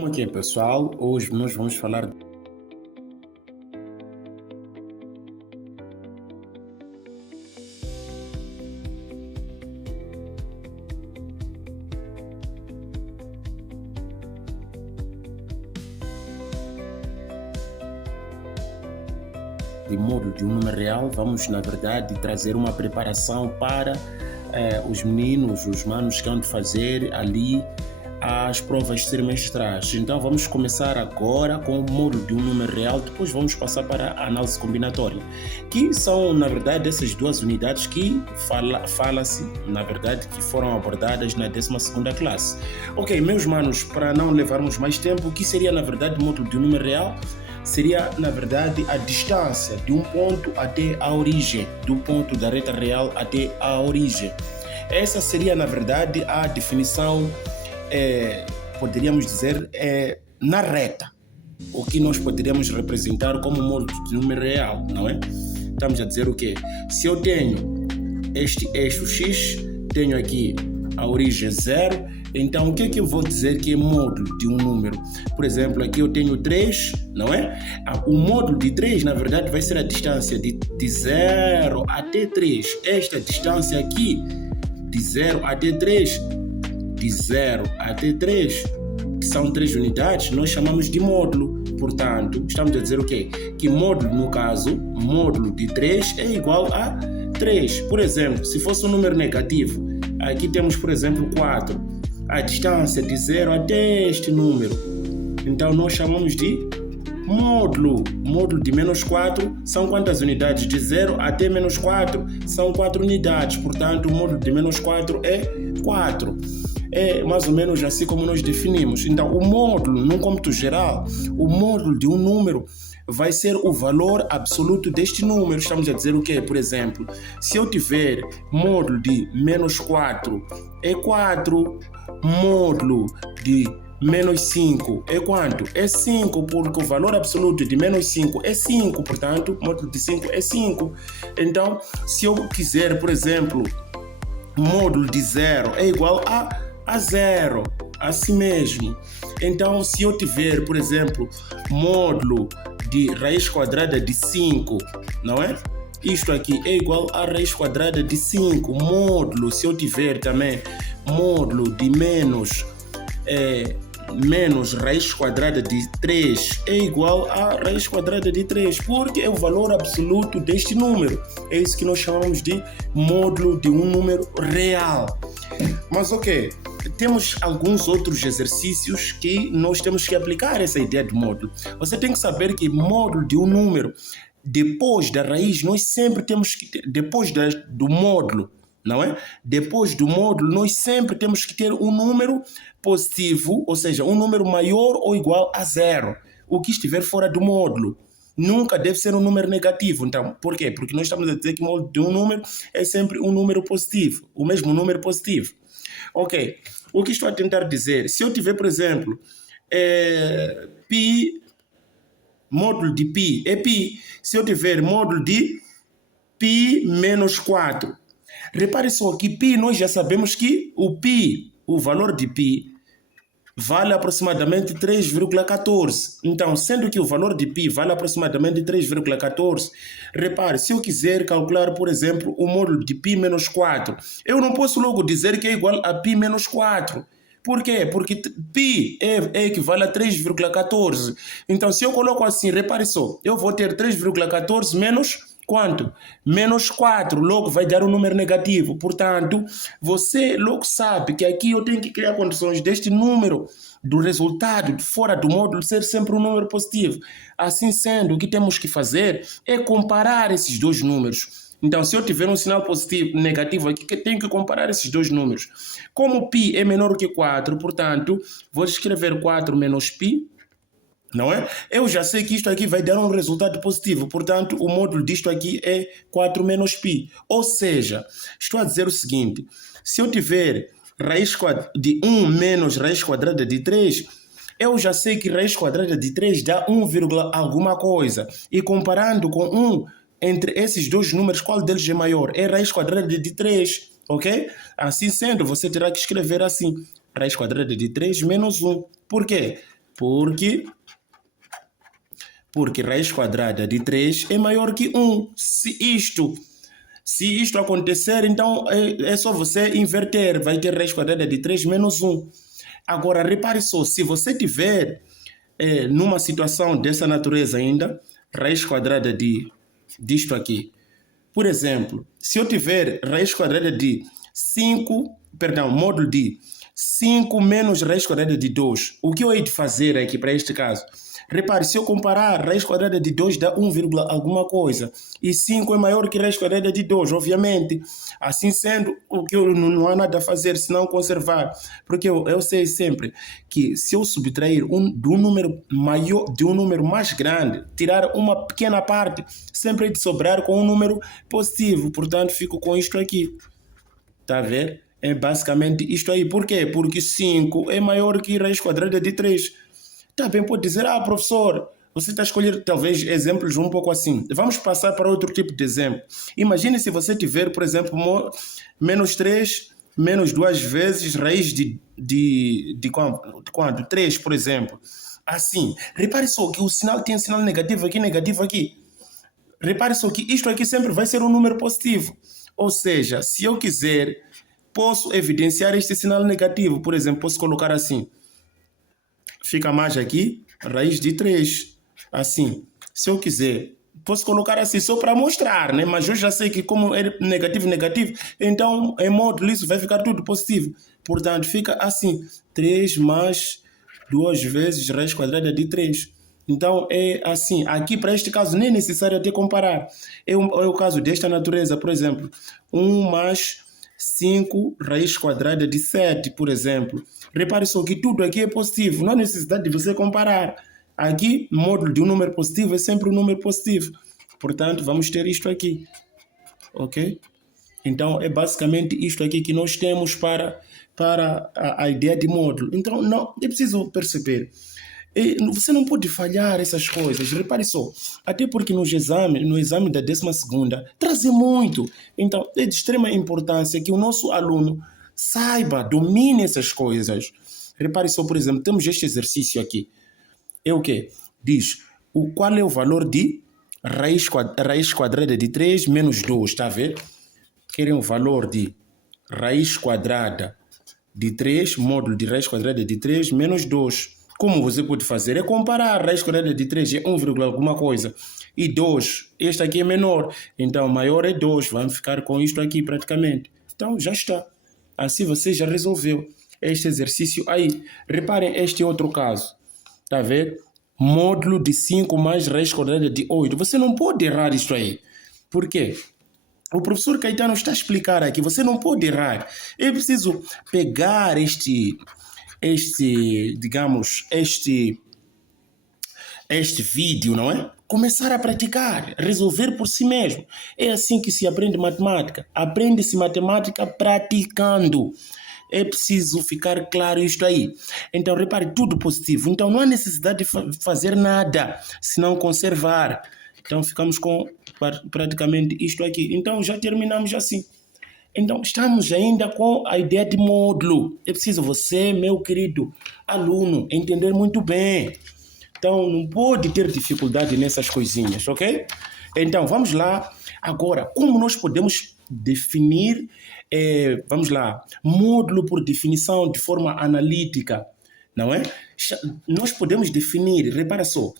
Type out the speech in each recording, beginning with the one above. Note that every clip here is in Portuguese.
Como é que é, pessoal? Hoje nós vamos falar de módulo de um número real. Vamos, na verdade, trazer uma preparação para os meninos, os manos que vão fazer ali as provas trimestrais. Então vamos começar agora com o módulo de um número real, depois vamos passar para a análise combinatória, que são, na verdade, essas duas unidades que fala-se, na verdade, que foram abordadas na 12ª classe. Ok, meus manos, para não levarmos mais tempo, o que seria, na verdade, o módulo de um número real? Seria, na verdade, a distância de um ponto até a origem, do ponto da reta real até a origem. Essa seria, na verdade, a definição, poderíamos dizer, na reta, o que nós poderíamos representar como módulo de número real, não é? Estamos a dizer o quê? Se eu tenho este eixo X, tenho aqui a origem 0, então o que é que eu vou dizer que é módulo de um número? Por exemplo, aqui eu tenho 3, não é? O módulo de 3, na verdade, vai ser a distância de 0 até 3. Esta distância aqui, de 0 até 3, de 0 até 3, que são 3 unidades, nós chamamos de módulo. Portanto, estamos a dizer o quê? Que módulo, no caso, módulo de 3 é igual a 3. Por exemplo, se fosse um número negativo, aqui temos, por exemplo, 4. A distância de 0 até este número. Então, nós chamamos de módulo. Módulo de menos 4 são quantas unidades? De 0 até menos 4 são 4 unidades. Portanto, o módulo de menos 4 é 4. É mais ou menos assim como nós definimos. Então, o módulo, num cômputo geral, o módulo de um número vai ser o valor absoluto deste número. Estamos a dizer o quê? Por exemplo, se eu tiver módulo de menos 4 é 4, módulo de menos 5 é quanto? É 5, porque o valor absoluto de menos 5 é 5, portanto, módulo de 5 é 5. Então, se eu quiser, por exemplo, módulo de 0 é igual a 0, assim mesmo. Então, se eu tiver, por exemplo, módulo de raiz quadrada de 5, não é? Isto aqui é igual a raiz quadrada de 5. Módulo, se eu tiver também módulo de menos raiz quadrada de 3 é igual a raiz quadrada de 3, porque é o valor absoluto deste número. É isso que nós chamamos de módulo de um número real. Mas ok, temos alguns outros exercícios que nós temos que aplicar essa ideia de módulo. Você tem que saber que módulo de um número, depois da raiz, nós sempre temos que ter, depois do módulo, não é? Depois do módulo, nós sempre temos que ter um número positivo, ou seja, um número maior ou igual a 0. O que estiver fora do módulo nunca deve ser um número negativo. Então, por quê? Porque nós estamos a dizer que o módulo de um número é sempre um número positivo, o mesmo número positivo. Ok, o que estou a tentar dizer? Se eu tiver, por exemplo, π, módulo de π é π. Se eu tiver módulo de π menos 4, repare só que π, nós já sabemos que o π, o valor de π, vale aproximadamente 3,14. Então, sendo que o valor de π vale aproximadamente 3,14, repare, se eu quiser calcular, por exemplo, o módulo de π menos 4, eu não posso logo dizer que é igual a π menos 4. Por quê? Porque π equivale a 3,14. Então, se eu coloco assim, repare só, eu vou ter 3,14 menos quanto? Menos 4, logo vai dar um número negativo. Portanto, você logo sabe que aqui eu tenho que criar condições deste número, do resultado fora do módulo, ser sempre um número positivo. Assim sendo, o que temos que fazer é comparar esses dois números. Então, se eu tiver um sinal positivo, negativo aqui, tenho que comparar esses dois números. Como π é menor que 4, portanto, vou escrever 4 menos π, não é? Eu já sei que isto aqui vai dar um resultado positivo, portanto, o módulo disto aqui é 4 menos π. Ou seja, estou a dizer o seguinte, se eu tiver raiz de 1 menos raiz quadrada de 3, eu já sei que raiz quadrada de 3 dá 1, alguma coisa. E comparando com 1, entre esses dois números, qual deles é maior? É raiz quadrada de 3, ok? Assim sendo, você terá que escrever assim, raiz quadrada de 3 menos 1. Por quê? Porque raiz quadrada de 3 é maior que 1. Se isto acontecer, então é só você inverter. Vai ter raiz quadrada de 3 menos 1. Agora, repare só, se você tiver numa situação dessa natureza ainda, raiz quadrada disto aqui. Por exemplo, se eu tiver raiz quadrada de módulo de 5 menos raiz quadrada de 2, o que eu hei de fazer aqui para este caso? Repare, se eu comparar, raiz quadrada de 2 dá 1, alguma coisa. E 5 é maior que raiz quadrada de 2, obviamente. Assim sendo, o que não há nada a fazer senão conservar. Porque eu sei sempre que se eu subtrair de um número mais grande, tirar uma pequena parte, sempre é de sobrar com um número positivo. Portanto, fico com isto aqui. Tá a ver? É basicamente isto aí. Por quê? Porque 5 é maior que raiz quadrada de 3. Também pode dizer, professor, você está a escolher talvez exemplos um pouco assim. Vamos passar para outro tipo de exemplo. Imagine se você tiver, por exemplo, menos 3, menos 2 vezes raiz de quanto? 3, por exemplo. Assim, repare só que o sinal tem sinal negativo aqui. Repare só que isto aqui sempre vai ser um número positivo. Ou seja, se eu quiser, posso evidenciar este sinal negativo. Por exemplo, posso colocar assim. Fica mais aqui, raiz de 3. Assim, se eu quiser, posso colocar assim só para mostrar, né? Mas eu já sei que como é negativo, então em módulo isso vai ficar tudo positivo. Portanto, fica assim, 3 mais 2 vezes raiz quadrada de 3. Então, é assim, aqui para este caso nem é necessário até comparar. É o caso desta natureza, por exemplo, 1 mais 5 raiz quadrada de 7, por exemplo. Repare só que tudo aqui é positivo, não há necessidade de você comparar. Aqui, módulo de um número positivo é sempre um número positivo. Portanto, vamos ter isto aqui. Ok? Então, é basicamente isto aqui que nós temos para a ideia de módulo. Então, não, é preciso perceber. Você não pode falhar essas coisas. Repare só, até porque no exame da 12ª, trazem muito. Então, é de extrema importância que o nosso aluno saiba, domine essas coisas. Repare só, por exemplo, temos este exercício aqui. É o quê? Diz, qual é o valor de raiz quadrada de 3 menos 2, está a ver? Querem o valor de raiz quadrada de 3, módulo de raiz quadrada de 3 menos 2. Como você pode fazer? É comparar. Raiz quadrada de 3 é 1, alguma coisa. E 2, este aqui é menor. Então, maior é 2. Vamos ficar com isto aqui praticamente. Então, já está. Assim você já resolveu este exercício aí. Reparem este outro caso. Está a ver? Módulo de 5 mais raiz quadrada de 8. Você não pode errar isto aí. Por quê? O professor Caetano está a explicar aqui. Você não pode errar. É preciso pegar este vídeo, não é? Começar a praticar, resolver por si mesmo. É assim que se aprende matemática. Aprende-se matemática praticando. É preciso ficar claro isto aí. Então, repare, tudo positivo. Então, não há necessidade de fazer nada, senão conservar. Então, ficamos com praticamente isto aqui. Então, já terminamos assim. Então, estamos ainda com a ideia de módulo. É preciso você, meu querido aluno, entender muito bem. Então, não pode ter dificuldade nessas coisinhas, ok? Então, vamos lá. Agora, como nós podemos definir, módulo por definição de forma analítica, não é? Nós podemos definir, repara só,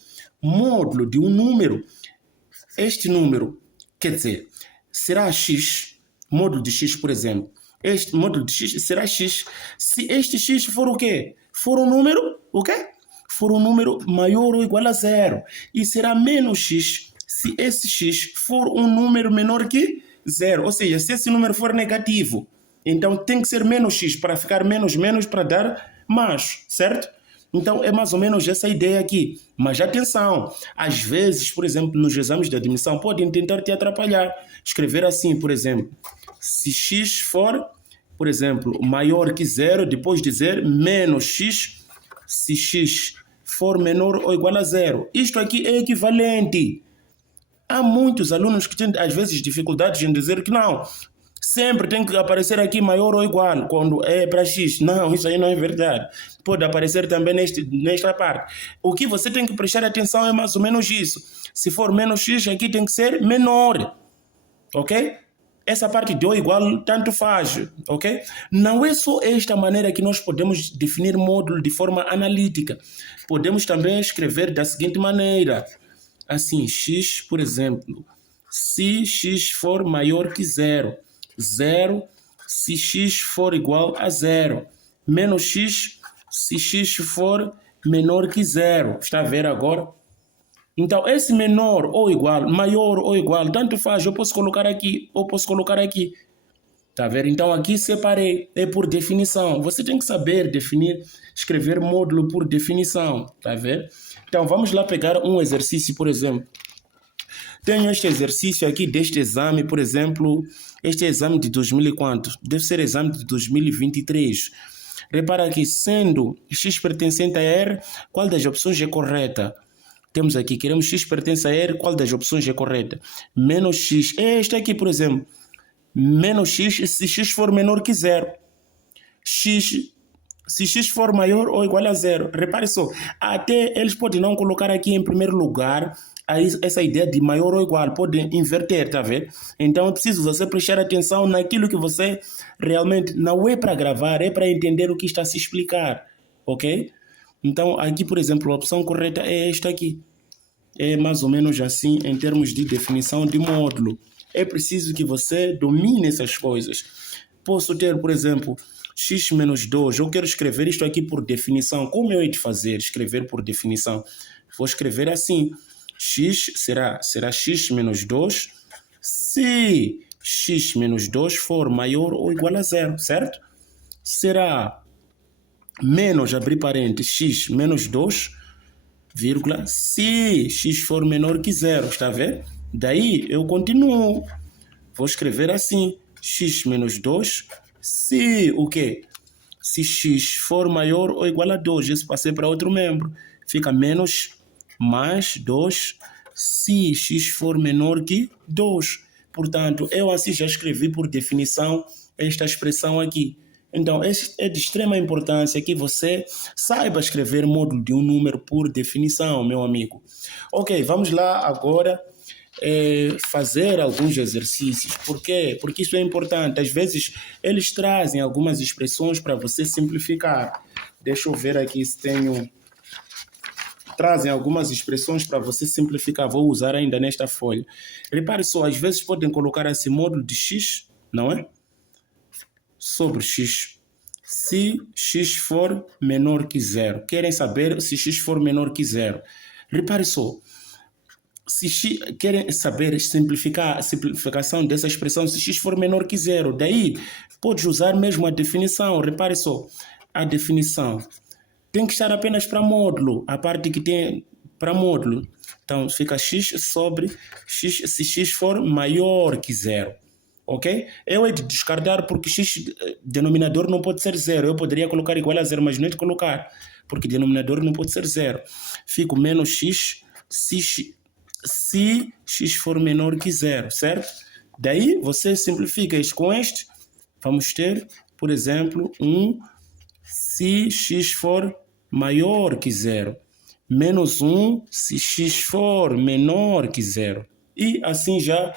módulo de um número. Este número, quer dizer, será x. Módulo de x, por exemplo. Este módulo de x será x. Se este x for o quê? For um número, o quê? For um número maior ou igual a 0. E será menos x se esse x for um número menor que 0. Ou seja, se esse número for negativo, então tem que ser menos x para ficar menos para dar mais, certo? Então é mais ou menos essa ideia aqui. Mas atenção, às vezes, por exemplo, nos exames de admissão, podem tentar te atrapalhar. Escrever assim, por exemplo, se x for, por exemplo, maior que 0, depois dizer menos x, se x for menor ou igual a 0. Isto aqui é equivalente. Há muitos alunos que têm, às vezes, dificuldades em dizer que não. sempre tem que aparecer aqui maior ou igual quando é para x. Não, isso aí não é verdade. Pode aparecer também nesta parte. O que você tem que prestar atenção é mais ou menos isso. Se for menos x, aqui tem que ser menor. Ok? Essa parte de ou igual tanto faz, ok? Não é só esta maneira que nós podemos definir módulo de forma analítica. Podemos também escrever da seguinte maneira. Assim, x, por exemplo, se x for maior que zero, zero se x for igual a zero, menos x se x for menor que zero. Está a ver agora? Então, esse menor ou igual, maior ou igual, tanto faz, eu posso colocar aqui ou posso colocar aqui. Tá vendo? Então, aqui separei, é por definição. Você tem que saber definir, escrever módulo por definição, tá vendo? Então, vamos lá pegar um exercício, por exemplo. Tenho este exercício aqui deste exame, por exemplo, este exame de 2000 e quanto? Deve ser exame de 2023. Repara aqui, sendo x pertencente a R, qual das opções é correta? Temos aqui, queremos x pertence a R, qual das opções é correta? Menos x. Este aqui, por exemplo, menos x se x for menor que zero. X, se x for maior ou igual a zero. Repare só, até eles podem não colocar aqui em primeiro lugar essa ideia de maior ou igual, podem inverter, tá vendo? Então é preciso você prestar atenção naquilo que você realmente não é para gravar, é para entender o que está a se explicar, ok? Então, aqui, por exemplo, a opção correta é esta aqui. É mais ou menos assim em termos de definição de módulo. É preciso que você domine essas coisas. Posso ter, por exemplo, x menos 2. Eu quero escrever isto aqui por definição. Como eu hei de fazer? Escrever por definição. Vou escrever assim. X será x menos 2 se x menos 2 for maior ou igual a zero, certo? Será menos, abrir parênteses, x menos 2, vírgula, se x for menor que zero, está a ver? Daí eu continuo, vou escrever assim, x menos 2, se o quê? Se x for maior ou igual a 2, isso passei para outro membro, fica menos mais 2, se x for menor que 2. Portanto, eu assim já escrevi por definição esta expressão aqui. Então, é de extrema importância que você saiba escrever módulo de um número por definição, meu amigo. Ok, vamos lá agora fazer alguns exercícios. Por quê? Porque isso é importante. Às vezes, eles trazem algumas expressões para você simplificar. Deixa eu ver aqui se tenho... Trazem algumas expressões para você simplificar. Vou usar ainda nesta folha. Repare só, às vezes podem colocar esse módulo de x, não é? Sobre x, se x for menor que zero. Querem saber se x for menor que zero. Repare só, se x, querem saber a simplificação dessa expressão se x for menor que zero. Daí, pode usar mesmo a definição. Repare só, a definição tem que estar apenas para módulo, a parte que tem para módulo. Então, fica x sobre x se x for maior que zero. Ok? Eu hei de descartar porque x denominador não pode ser zero. Eu poderia colocar igual a zero, mas não é de colocar, porque denominador não pode ser zero. Fico menos x se x for menor que zero, certo? Daí você simplifica isto com este. Vamos ter, por exemplo, se x for maior que zero. Menos 1 se x for menor que zero. E assim já